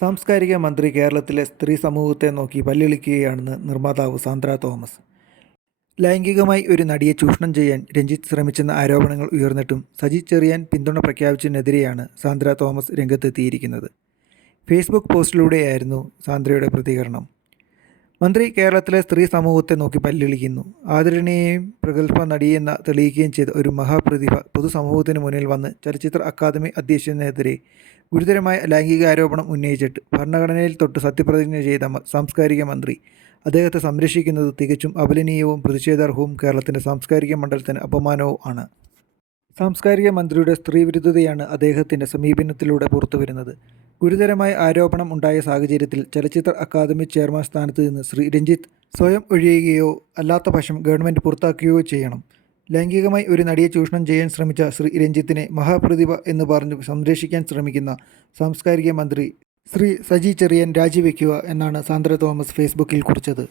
സാംസ്കാരിക മന്ത്രി കേരളത്തിലെ സ്ത്രീ സമൂഹത്തെ നോക്കി പല്ലിളിക്കുകയാണെന്ന് നിർമ്മാതാവ് സാന്ദ്ര തോമസ്. ലൈംഗികമായി ഒരു നടിയെ ചൂഷണം ചെയ്യാൻ രഞ്ജിത്ത് ശ്രമിച്ചെന്ന ആരോപണങ്ങൾ ഉയർന്നിട്ടും സജി ചെറിയാൻ പിന്തുണ പ്രഖ്യാപിച്ചതിനെതിരെയാണ് സാന്ദ്ര തോമസ് രംഗത്തെത്തിയിരിക്കുന്നത്. ഫേസ്ബുക്ക് പോസ്റ്റിലൂടെയായിരുന്നു സാന്ദ്രയുടെ പ്രതികരണം. മന്ത്രി കേരളത്തിലെ സ്ത്രീ സമൂഹത്തെ നോക്കി പല്ലിളിക്കുന്നു. ആദരണീയയും പ്രഗത്ഭ നടിയെന്ന തെളിയിക്കുകയും ചെയ്ത ഒരു മഹാപ്രതിഭ പൊതുസമൂഹത്തിന് മുന്നിൽ വന്ന് ചലച്ചിത്ര അക്കാദമി അധ്യക്ഷനെതിരെ ഗുരുതരമായ ലൈംഗിക ആരോപണം ഉന്നയിച്ചിട്ട് ഭരണഘടനയിൽ തൊട്ട് സത്യപ്രതിജ്ഞ ചെയ്ത സാംസ്കാരിക മന്ത്രി അദ്ദേഹത്തെ സംരക്ഷിക്കുന്നത് തികച്ചും അപലനീയവും പ്രതിഷേധാർഹവും കേരളത്തിന്റെ സാംസ്കാരിക മണ്ഡലത്തിന് അപമാനവും ആണ്. സാംസ്കാരിക മന്ത്രിയുടെ സ്ത്രീവിരുദ്ധതയാണ് അദ്ദേഹത്തിന്റെ സമീപനത്തിലൂടെ പുറത്തുവരുന്നത്. ഗുരുതരമായ ആരോപണം ഉണ്ടായ സാഹചര്യത്തിൽ ചലച്ചിത്ര അക്കാദമി ചെയർമാൻ സ്ഥാനത്ത് നിന്ന് ശ്രീ രഞ്ജിത്ത് സ്വയം ഒഴിയുകയോ അല്ലാത്ത പക്ഷം ഗവൺമെന്റ് പുറത്താക്കുകയോ ചെയ്യണം. ലൈംഗികമായി ഒരു നടിയെ ചൂഷണം ചെയ്യാൻ ശ്രമിച്ച ശ്രീ രഞ്ജിത്തിനെ മഹാപ്രതിഭ എന്ന് പറഞ്ഞ് സംരക്ഷിക്കാൻ ശ്രമിക്കുന്ന സാംസ്കാരിക മന്ത്രി ശ്രീ സജി ചെറിയൻ രാജിവെക്കുക എന്നാണ് സാന്ദ്ര തോമസ് ഫേസ്ബുക്കിൽ കുറിച്ചത്.